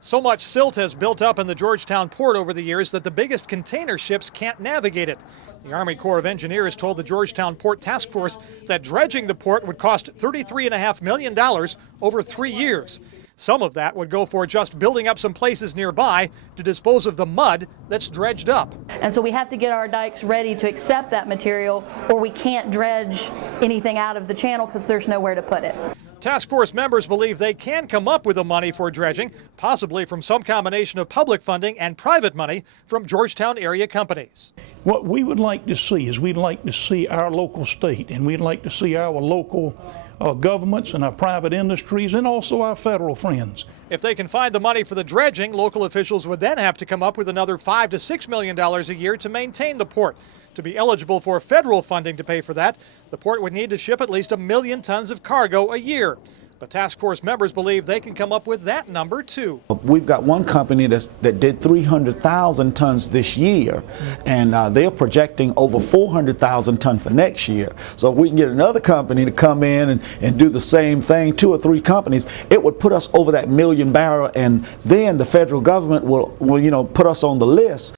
So much silt has built up in the Georgetown port over the years that the biggest container ships can't navigate it. The Army Corps of Engineers told the Georgetown Port Task Force that dredging the port would cost $33.5 million over 3 years. Some of that would go for just building up some places nearby to dispose of the mud that's dredged up. And so we have to get our dikes ready to accept that material, or we can't dredge anything out of the channel because there's nowhere to put it. Task Force members believe they can come up with the money for dredging, possibly from some combination of public funding and private money from Georgetown area companies. What we would like to see is we'd like to see our local state, and we'd like to see our local governments and our private industries and also our federal friends. If they can find the money for the dredging, local officials would then have to come up with another $5 to $6 million a year to maintain the port. To be eligible for federal funding to pay for that, the port would need to ship at least 1 million tons of cargo a year. But task force members believe they can come up with that number too. We've got one company that did 300,000 tons this year, and they're projecting over 400,000 tons for next year. So if we can get another company to come in and do the same thing, 2 or 3 companies, it would put us over that 1 million barrel, and then the federal government will put us on the list.